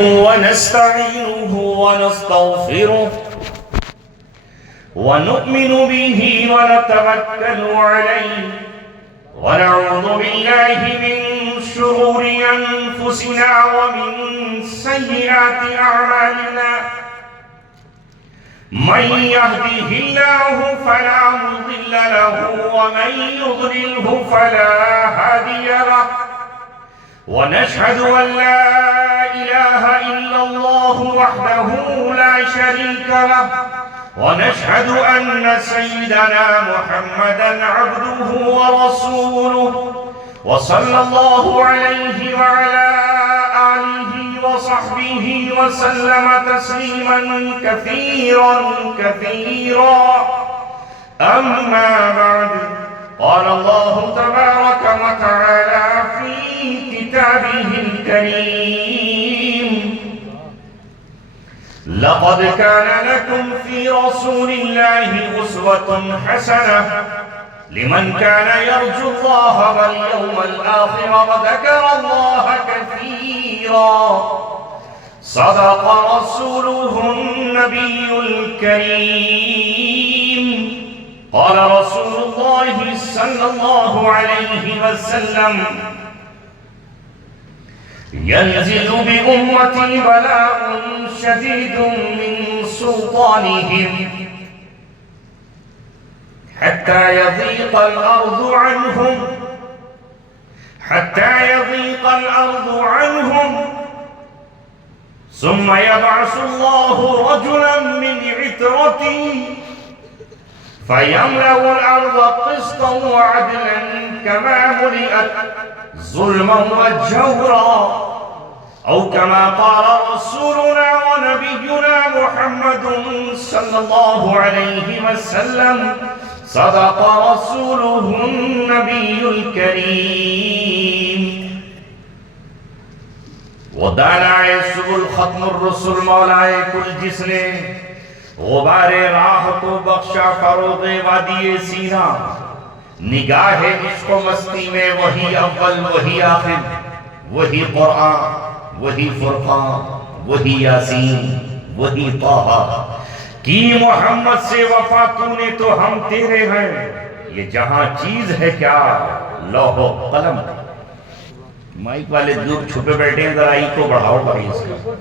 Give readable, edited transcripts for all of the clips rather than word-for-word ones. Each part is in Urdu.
ونستعينه ونستغفره ونؤمن به ونتوكل عليه ونعوذ بالله من شرور أنفسنا ومن سيئات أعمالنا من يهده الله فلا مضل له ومن يضلله فلا هادي له ونشهد أن لا إله إلا الله وحده لا شريك له ونشهد أن سيدنا محمدًا عبده ورسوله وصلى الله عليه وعلى آله وصحبه وسلم تسليمًا كثيرًا كثيرًا أما بعد قال الله تبارك وتعالى في كتابه الكريم لقد كان لكم في رسول الله أسوة حسنة لمن كان يرجو الله واليوم الآخر وذكر الله كثيرا صدق رسوله النبي الكريم قال رسول الله صلى الله عليه وسلم ينزل بأمتي بلاء شديد من سلطانهم حتى يضيق الأرض عنهم ثم يبعث الله رجلا من عترتي فيملأ الأرض قسطا وعدلا كما ملئت ظلما وجورا أو كما قال رسولنا ونبينا محمد صلى الله عليه وسلم صدق رسوله النبي الكريم ودانائے سبل ختم الرسل مولائے کل جس نے غبار راہ کو بخشا فروغ وادی سینا نگاہ عشق و مستی میں وہی اول وہی آخر وہی قرآن وہی فرقان وہی یاسین وہی طٰہٰ کی محمد سے وفا تو نے تو ہم تیرے ہیں یہ جہاں چیز ہے کیا لوح و قلم مائک والے دور چھپے بیٹھے ہیں ذرا ای کو بڑھاؤ بھائی اس کا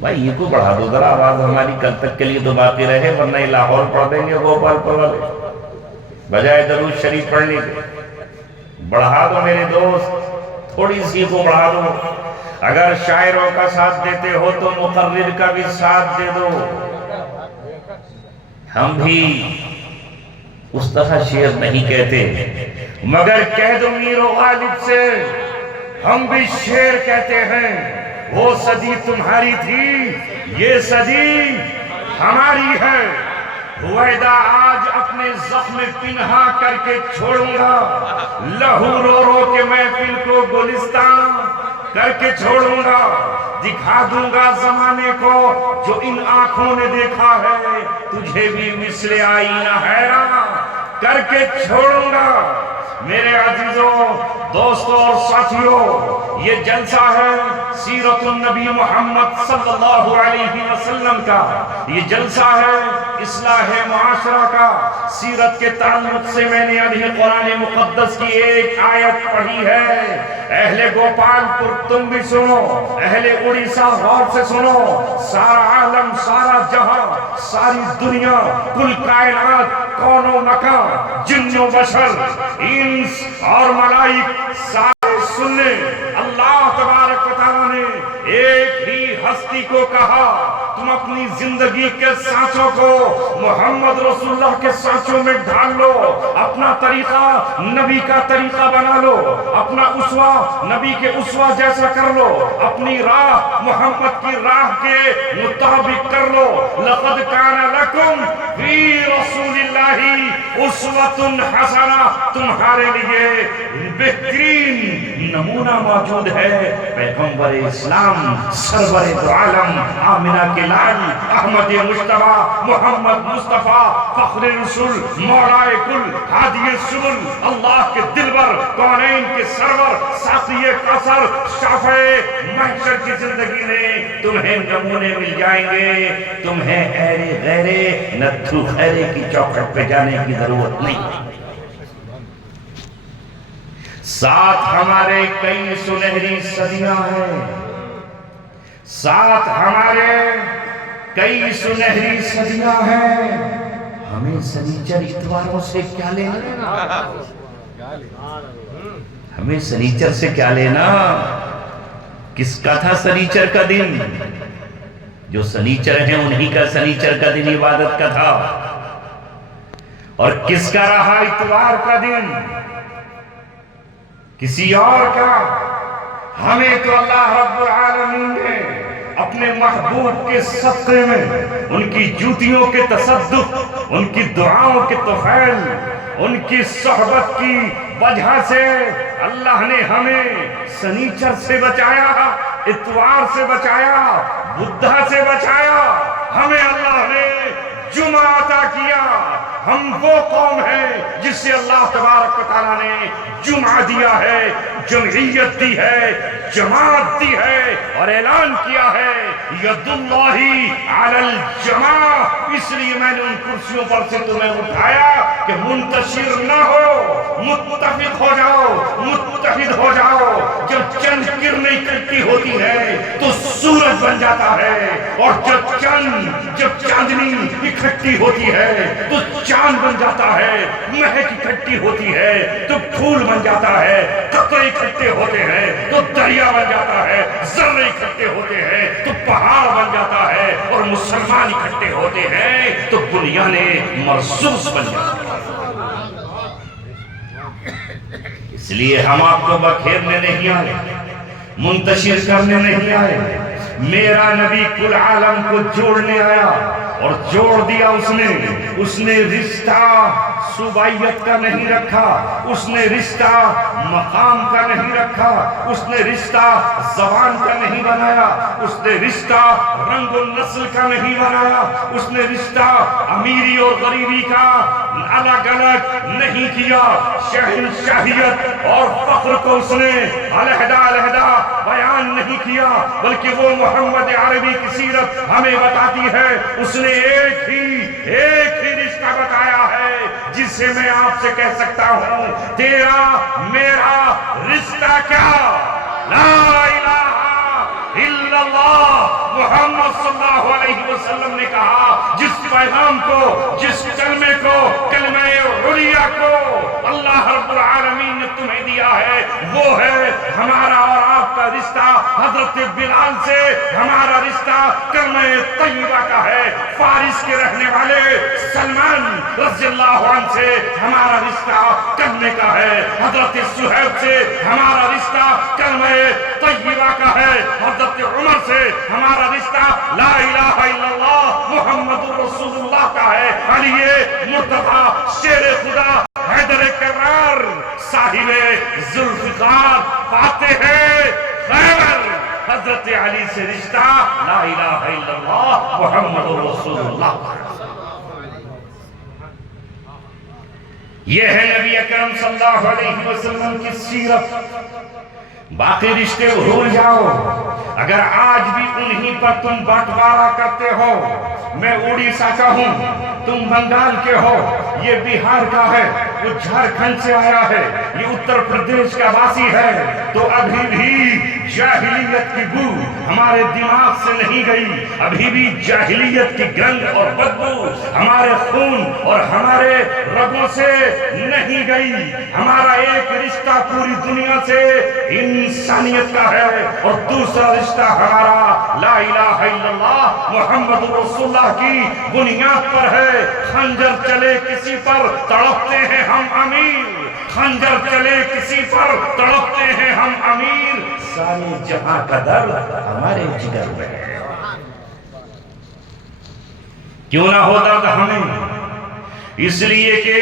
بھائی ای کو بڑھا دو ذرا آواز ہماری کل تک کے لیے تو باقی رہے ورنہ یہ لاہور پڑھ دیں گے گوپال پور والے بجائے درود شریف پڑھنے کے بڑھا دو میرے دوست تھوڑی سی کو بڑھا دو اگر شاعروں کا ساتھ دیتے ہو تو مقرر کا بھی ساتھ دے دو ہم بھی اس طرح شعر نہیں کہتے مگر کہہ دو میر و غالب سے ہم بھی شعر کہتے ہیں وہ صدی تمہاری تھی یہ صدی ہماری ہے ہویدہ آج اپنے زخم پنہا کر کے چھوڑوں گا لہو رو رو کے محفل کو گلستان کر کے چھوڑوں گا دکھا دوں گا زمانے کو جو ان آنکھوں نے دیکھا ہے تجھے بھی مثل آئینہ حیران کر کے چھوڑوں گا میرے عزیزوں دوستوں اور ساتھیوں یہ جلسہ ہے سیرت النبی محمد صلی اللہ علیہ وسلم کا یہ جلسہ ہے اصلاح معاشرہ کا سیرت کے تعلق سے میں نے ابھی قرآن مقدس کی ایک آیت پڑھی ہے اہل گوپال پور تم بھی سنو اہل اڑیسہ غور سے سنو سارا عالم سارا جہاں ساری دنیا کل کائنات کون و مکان جن و بشر انس اور ملائک سارے سننے اللہ تبارک و تعالیٰ نے ایک ہی ہستی کو کہا تم اپنی زندگی کے سانچوں کو محمد رسول اللہ کے سانچوں میں ڈھال لو اپنا طریقہ نبی کا طریقہ بنا لو اپنا اسوہ نبی کے اسوہ جیسا کر لو اپنی راہ محمد کی راہ کے مطابق کر لو لقد کان لکم فی رسول اللہ اسوۃ حسنہ تمہارے لیے بہترین نمونہ موجود ہے پیغمبر اسلام سرور دو عالم آمنہ کے لال احمد مجتبیٰ محمد مصطفیٰ فخر رسول مولائے کل ہادی سبل اللہ کے دلبر کونین کے سرور ساقی قصر شافع محشر کی زندگی نے تمہیں نمونے مل جائیں گے، تمہیں ایرے غیرے نتھو خیرے کی چوکھٹ پہ جانے کی ضرورت نہیں۔ ساتھ ہمارے کئی سنہری صدیاں ہیں، ساتھ ہمارے کئی سنہری صدیاں ہیں، ہمیں سنیچر اتواروں سے کیا لینا؟ ہمیں سنیچر سے کیا لینا؟ کس کا تھا سنیچر کا دن؟ جو سنیچر ہیں انہی کا سنیچر کا دن عبادت کا تھا۔ اور کس کا رہا اتوار کا دن؟ کسی اور کا۔ ہمیں تو اللہ رب العالمین نے اپنے محبوب کے صدقے میں، ان کی جوتیوں کے تصدق، ان کی دعاؤں کے طفیل، ان کی صحبت کی وجہ سے اللہ نے ہمیں سنیچر سے بچایا، اتوار سے بچایا، بدھا سے بچایا۔ ہمیں اللہ نے جمعہ عطا کیا۔ ہم وہ قوم ہیں جس سے اللہ تبارک و تعالیٰ نے جمعہ دیا ہے، جمعیت دی ہے، جماعت دی ہے، اور اعلان کیا ہے ید اللہ علی الجماع۔ اس لیے میں نے ان کرسیوں پر سے تمہیں اٹھایا کہ منتشر نہ ہو، متفق ہو جاؤ، متحد ہو جاؤ۔ جب چند کرنیں اکٹھی ہوتی ہے تو سورج بن جاتا ہے، اور جب چاندنی اکٹھی ہوتی ہے تو چاند بن جاتا ہے، مہک اکٹھی ہوتی ہے تو پھول بن جاتا ہے، قطرے اکٹھے ہوتے ہیں تو دریا بن جاتا ہے، ذرے اکٹھے ہوتے ہیں تو پہاڑ بن جاتا ہے، اور مسلمان اکٹھے ہوتے ہیں تو بنیان مرصوص بن جاتا ہے۔ اس لیے ہم آپ کو بکھیرنے نہیں آئے، منتشر کرنے نہیں آئے۔ میرا نبی کل عالم کو جوڑنے آیا، اور جوڑ دیا اس نے رشتہ صوبائیت کا نہیں رکھا، اس نے رشتہ مقام کا نہیں رکھا، اس نے رشتہ زبان کا نہیں بنایا، اس نے رشتہ رنگ و نسل کا نہیں بنایا، اس نے رشتہ امیری اور غریبی کا الگ الگ نہیں کیا۔ شہنشاہیت اور فخر کو اس نے علیحدہ علیحدہ بیان نہیں کیا، بلکہ وہ محمد عربی کی سیرت ہمیں بتاتی ہے، اس نے ایک ہی رشتہ بتایا ہے جسے میں آپ سے کہہ سکتا ہوں تیرا میرا رشتہ کیا؟ لا الہ الا اللہ۔ محمد صلی اللہ علیہ وسلم نے کہا جس پیغام کو، جس کلمے کو، کلمہ علیہ کو اللہ رب العالمین نے تمہیں دیا ہے، وہ ہے ہمارا اور آپ کا رشتہ حضرت بلال سے، ہمارا رشتہ کلمہ طیبہ کا ہے۔ فارس کے رہنے والے سلمان رضی اللہ عنہ سے ہمارا رشتہ کلمے کا ہے، حضرت صہیب سے ہمارا رشتہ کلمہ طیبہ کا ہے، حضرت عمر سے ہمارا رشتہ لا الہ الا اللہ محمد رسول اللہ کا ہے۔ علی مرتضیٰ شیر خدا حیدر کرار صاحب ذوالفقار فاتح خیبر، حضرت علی سے رشتہ لا الہ الا اللہ محمد رسول اللہ۔ یہ ہے نبی اکرم صلی اللہ علیہ وسلم کی سیرت۔ باقی رشتے بھول جاؤ، اگر آج بھی انہی پر تم بانٹوارا کرتے ہو، میں اڑیسہ کا ہوں، تم بنگال کے ہو، یہ بہار کا ہے، وہ جھارکھنڈ سے آیا ہے، یہ اتر پردیش کا واسی ہے، تو ابھی بھی جاہلیت کی بو ہمارے دماغ سے نہیں گئی، ابھی بھی جاہلیت کی گند اور بدبو ہمارے خون اور ہمارے رگوں سے نہیں گئی۔ ہمارا ایک رشتہ پوری دنیا سے انسانیت کا ہے، اور دوسرا رشتہ ہمارا لا الہ الا اللہ محمد رسول اللہ کی بنیاد پر ہے۔ خنجر چلے کسی پر تڑپتے ہیں ہم امیر، خنجر چلے کسی پر تڑپتے ہیں ہم امیر، سارے جہاں کا درد ہمارے جگر میں ہے۔ کیوں نہ ہو درد ہمیں؟ اس لیے کہ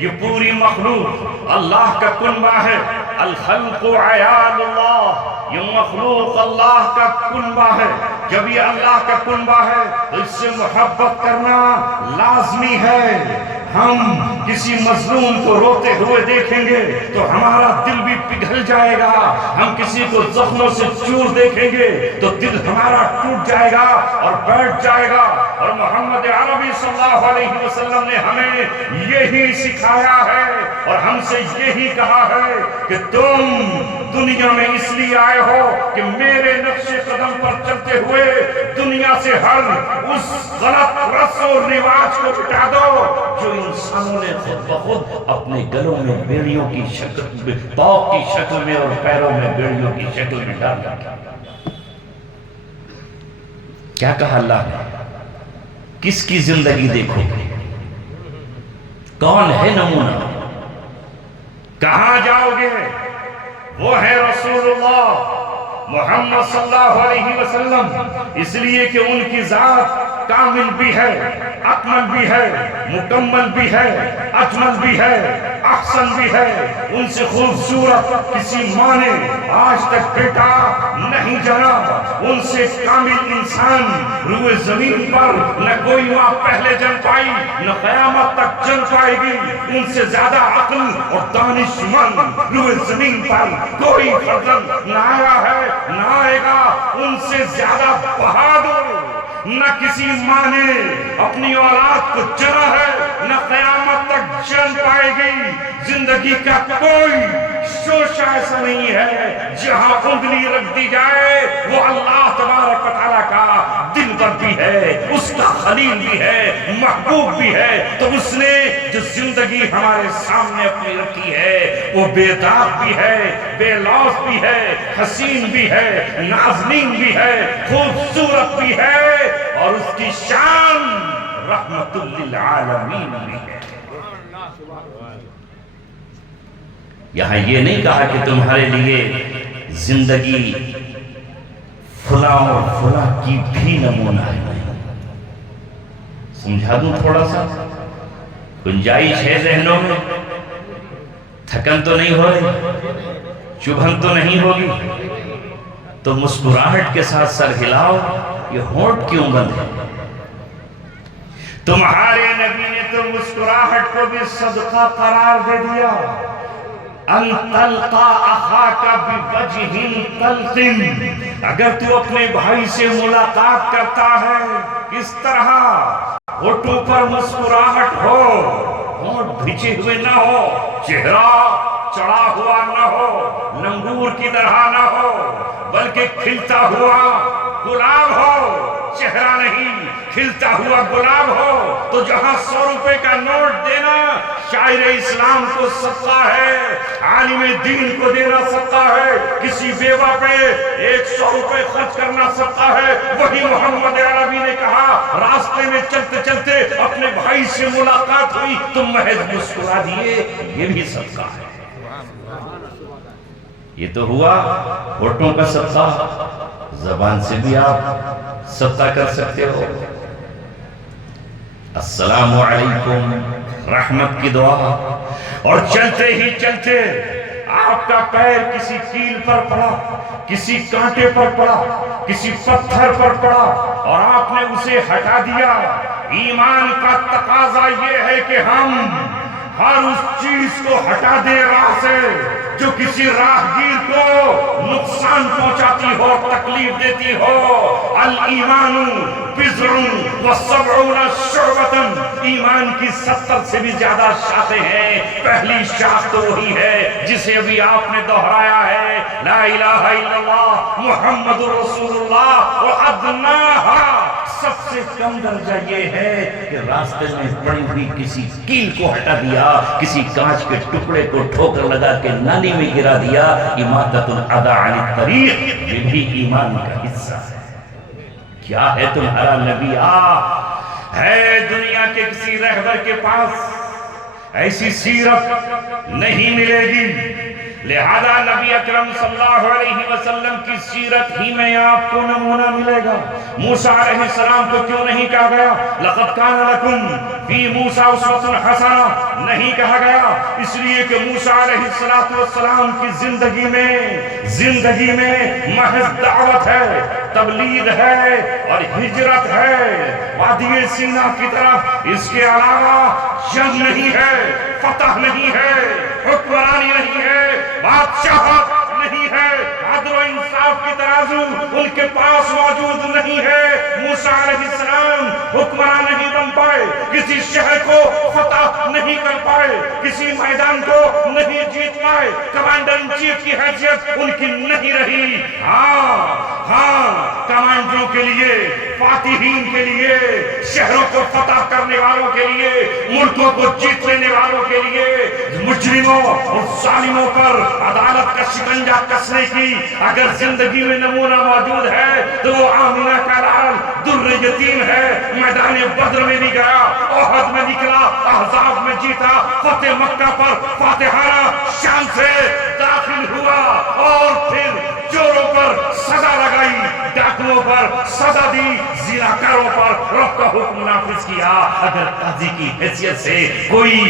یہ پوری مخلوق اللہ کا کنبہ ہے، الخلق عیال اللہ، یہ مخلوق اللہ کا کنبہ ہے۔ جب یہ اللہ کا کنبہ ہے تو اس سے محبت کرنا لازمی ہے۔ ہم کسی مظلوم کو روتے ہوئے دیکھیں گے تو ہمارا دل بھی پگھل جائے گا، ہم کسی کو زخموں سے چور دیکھیں گے تو دل ہمارا ٹوٹ جائے گا اور بیٹھ جائے گا۔ اور محمد عربی صلی اللہ علیہ وسلم نے ہمیں یہی سکھایا ہے اور ہم سے یہی کہا ہے کہ تم دنیا میں اس لیے آئے ہو کہ میرے نقش قدم پر چلتے ہوئے دنیا سے ہر اس غلط رسم و رواج کو مٹا دو جو انسانوں نے خود بخود اپنے گلوں میں بیڑیوں کی شکل، پاؤں کی شکل میں اور پیروں میں بیڑیوں کی شکل میں ڈال دیا۔ کیا کہا اللہ نے؟ کس کی زندگی دیکھو گے؟ کون ہے نمونہ؟ کہاں جاؤ گے؟ وہ ہے رسول اللہ محمد صلی اللہ علیہ وسلم، اس لیے کہ ان کی ذات کامل بھی ہے، اکمل بھی ہے، مکمل بھی ہے، اجمل بھی ہے، احسن بھی ہے۔ ان سے خوبصورت کسی ماں نے آج تک بیٹا نہیں جنا، ان سے کامل انسان روئے زمین پر نہ کوئی ماں پہلے جن پائی نہ قیامت تک جن پائے گی۔ ان سے زیادہ عقل اور دانش مند روئے زمین پر کوئی فرزند نہ آیا ہے نہ آئے گا۔ ان سے زیادہ بہادر نہ کسی ماں نے اپنی اولاد کو جنا ہے نہ قیامت تک جن پائے گی۔ زندگی کا کوئی شوشہ ایسا نہیں ہے جہاں انگلی رکھ دی جائے وہ اللہ تبارک و تعالیٰ کا دل پر بھی ہے، اس کا خلیل بھی ہے، محبوب بھی ہے۔ تو اس نے جو زندگی ہمارے سامنے اپنی رکھی ہے وہ بے داغ بھی ہے، بے لوث بھی ہے، حسین بھی ہے، نازنین بھی ہے، خوبصورت بھی ہے اور اس کی شان رحمت للعالمین بھی ہے۔ یہاں یہ نہیں کہا کہ تمہارے لیے زندگی فلاں اور فلاں کی بھی نمونہ ہے۔ سمجھا دوں تھوڑا سا، گنجائش ہے ذہنوں میں؟ تھکن تو نہیں ہو رہی؟ چبھن تو نہیں ہوگی؟ تو مسکراہٹ کے ساتھ سر ہلاؤ، یہ ہونٹ کیوں بند ہے؟ تمہارے نبی نے تو مسکراہٹ کو بھی صدقہ قرار دے دیا۔ ان تلقا اخاک بوجہ طلق، اگر تو اپنے بھائی سے ملاقات کرتا ہے کس طرح؟ ہونٹوں پر مسکراہٹ ہو، ہونٹ بھیجے ہوئے نہ ہو، چہرہ چڑھا ہوا نہ ہو، لنگور کی طرح نہ ہو، بلکہ کھلتا ہوا گلاب ہو، چہرہ نہیں کھلتا ہوا گلاب ہو۔ تو جہاں 100 روپے کا نوٹ دینا شاعر اسلام کو صدقہ ہے، عالم دین کو دینا صدقہ ہے، کسی بیوہ پہ 100 روپے خرچ کرنا صدقہ ہے، وہی محمد عربی نے کہا راستے میں چلتے چلتے اپنے بھائی سے ملاقات ہوئی تو محض مسکرا دیے، یہ بھی صدقہ ہے۔ یہ تو ہوا ہونٹوں کا صدقہ، زبان سے بھی آپ صدقہ کر سکتے ہو۔ السلام علیکم، رحمت کی دعا، اور چلتے ہی چلتے آپ کا پیر کسی کیل پر پڑا، کسی کانٹے پر پڑا، کسی پتھر پر پڑا اور آپ نے اسے ہٹا دیا۔ ایمان کا تقاضا یہ ہے کہ ہم ہر اس چیز کو ہٹا دیں راہ سے جو کسی راہگیر کو نقصان پہنچاتی ہو، تکلیف دیتی ہو۔ الایمان بضع و سبعون شعبۃ، ایمان کی 70 سے بھی زیادہ شاخیں ہیں۔ پہلی شاخ تو وہی ہے جسے ابھی آپ نے دہرایا ہے، لا الہ الا اللہ محمد رسول اللہ، وادناہا، سب سے کم درجہ یہ ہے کہ راستے میں پڑی ہوئی کسی کیل کو ہٹا دیا، کسی کانچ کے ٹکڑے کو ٹھوکر لگا کے نالی میں گرا دیا۔ اماطۃ الاذی عن الطریق، یہ بھی ایمان کا حصہ ہے۔ کیا ہے تمہارا نبی؟ ہے دنیا کے کسی رہبر کے پاس ایسی سیرت نہیں ملے گی، لہذا نبی اکرم صلی اللہ علیہ وسلم کی سیرت ہی میں آپ کو نمونہ ملے گا۔ موسیٰ علیہ السلام کو کیوں نہیں کہا گیا لقد کان لکم فی موسیٰ اسوۃ حسنہ؟ نہیں کہا گیا اس لیے کہ موسیٰ علیہ السلام کی زندگی میں محض دعوت ہے، تبلیغ ہے اور ہجرت ہے وادی سینا کی طرف، اس کے علاوہ جنگ نہیں ہے، فتح نہیں ہے، حکمرانی نہیں ہے، بادشاہت نہیں ہے، عدل و انصاف کی ترازو ان کے پاس موجود نہیں ہے۔ موسیٰ علیہ السلام حکمران نہیں بن پائے، کسی شہر کو فتح نہیں کر پائے، کسی میدان کو نہیں جیت پائے، کمانڈر ان چیف کی حیثیت ان کی نہیں رہی۔ ہاں کمانڈروں کے لیے، فاتحین کے لیے، شہروں کو فتح کرنے والوں کے لیے، ملکوں کو جیت لینے والوں کے لیے، مجرموں اور ظالموں پر عدالت کا شکنجہ کسنے کی اگر زندگی میں نمونہ موجود ہے تو وہ آمینہ کا لال در یتیم ہے۔ میدان بدر میں بھی گیا، احد میں نکلا، احزاب میں جیتا، فتح مکہ پر فاتحانہ شان سے داخل ہوا اور پھر چوروں پر سزا لگائی، ڈاکوؤں پر سزا دی، زناکاروں پر رب کا حکم نافذ کیا۔ اگر قاضی کی حیثیت سے کوئی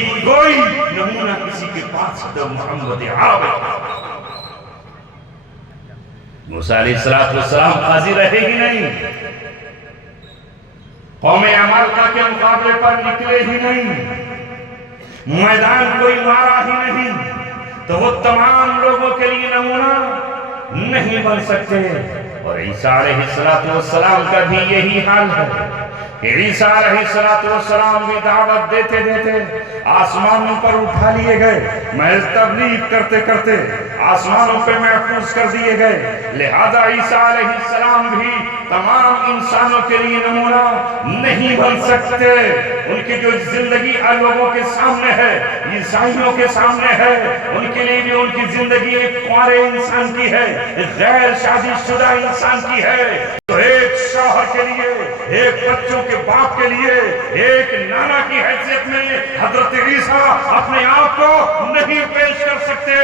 نمونہ کسی کے پاس تو محمد عربی۔ موسیٰ علیہ السلام قاضی رہے ہی نہیں، قوم عمالقہ کے مقابلے پر نکلے ہی نہیں، میدان کوئی مارا ہی نہیں، تو وہ تمام لوگوں کے لیے نمونہ نہیں بن سکتے۔ اور عیسیٰ علیہ السلام کا بھی یہی حال ہے کہ عیسیٰ علیہ السلام بھی دعوت دیتے آسمانوں پر اٹھا لیے گئے، محض تبلیغ کرتے کرتے آسمانوں پہ محفوظ کر دیے گئے۔ لہذا عیسیٰ علیہ السلام بھی تمام انسانوں کے لیے نمونہ نہیں بن سکتے۔ ان کی جو زندگی لوگوں کے سامنے ہے، عیسائیوں کے سامنے ہے، ان کے لیے بھی ان کی زندگی ایک کوارے انسان کی ہے، غیر شادی شدہ انسان کی ہے۔ تو ایک شوہر کے لیے، ایک بچوں کے باپ کے لیے، ایک نانا کی حیثیت میں حضرت عیسیٰ اپنے آپ کو نہیں پیش کر سکتے۔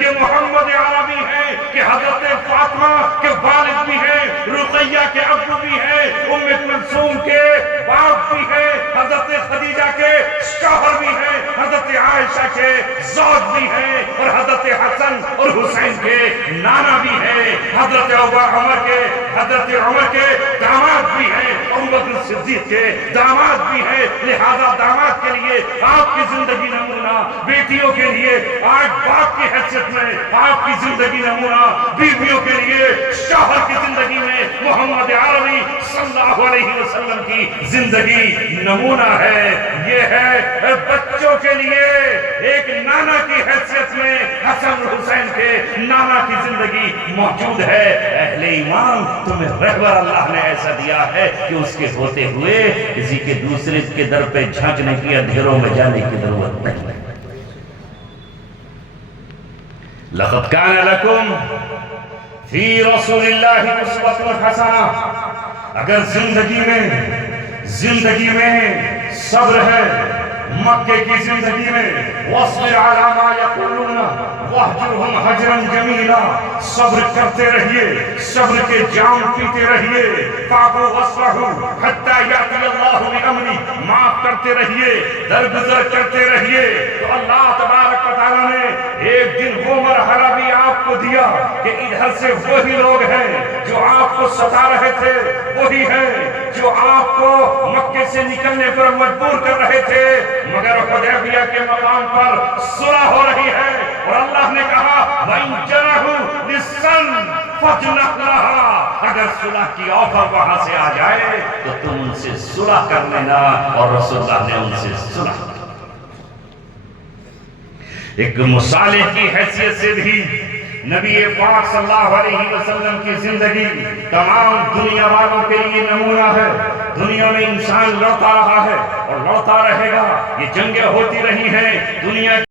یہ محمد عربی ہے کہ حضرت فاطمہ کے والد بھی ہیں، رقیہ کے ابو بھی ہیں، ام کلثوم کے باپ بھی ہیں، حضرت خدیجہ کے شوہر بھی ہیں، حضرت عائشہ کے زوج بھی ہیں، اور حضرت حسن اور حسین کے نانا بھی ہیں، حضرت عمر کے داماد بھی ہیں، ابوبکر صدیق کے داماد بھی ہیں۔ لہذا داماد کے لیے آپ کی زندگی نمونہ، بیٹیوں کے لیے آج باپ کی حیثیت میں آپ کی زندگی نمونہ، بیویوں کے لیے شوہر کی زندگی میں محمد عربی صلی اللہ علیہ وسلم کی زندگی نمونہ ہے۔ یہ ہے بچوں کے لیے ایک نانا کی حیثیت میں حسن حسین کے نانا کی زندگی موجود ہے۔ اہل ایمان تمہیں رہبر اللہ نے ایسا دیا ہے کہ اس کے ہوتے ہوئے کسی کے دوسرے کے در پہ جھانکنے کی، اندھیروں میں جانے کی ضرورت نہیں۔ لقد کان لکم فی رسول اللہ اسوۃ حسنہ۔ اگر زندگی میں صبر ہے، مکے کی زندگی میں وَاصْبِرْ عَلَىٰ مَا يَقُولُونَ وَاهْجُرْهُمْ هَجْرًا جَمِيلًا، صبر کرتے رہیے، صبر کے جام پیتے رہیے، فَاعْفُوا وَاصْفَحُوا حَتَّىٰ يَأْتِيَ اللَّهُ بِأَمْرِهِ، معاف کرتے رہیے، درگزر کرتے رہیے۔ تو اللہ تبارک و تعالیٰ نے ایک دن وہ مرحلہ بھی آپ کو دیا کہ ادھر سے وہی لوگ ہیں جو آپ کو ستا رہے تھے، وہی ہیں جو آپ کو مکے سے نکلنے پر مجبور کر رہے تھے، مگر حدیبیہ کے مقام پر صلح ہو رہی ہے، اور اللہ نے کہا وَإِن جَنَحُوا لِلسَّلْمِ فَاجْنَحْ لَهَا، اگر صلح کی آفر وہاں سے آ جائے تو تم ان سے صلح کر لینا، اور رسول اللہ نے ان سے صلح کی۔ ایک مصالح کی حیثیت سے بھی نبی پاک صلی اللہ علیہ وسلم کی زندگی تمام دنیا والوں کے لیے نمونہ ہے۔ دنیا میں انسان لڑتا رہا ہے اور لڑتا رہے گا، یہ جنگیں ہوتی رہی ہیں، دنیا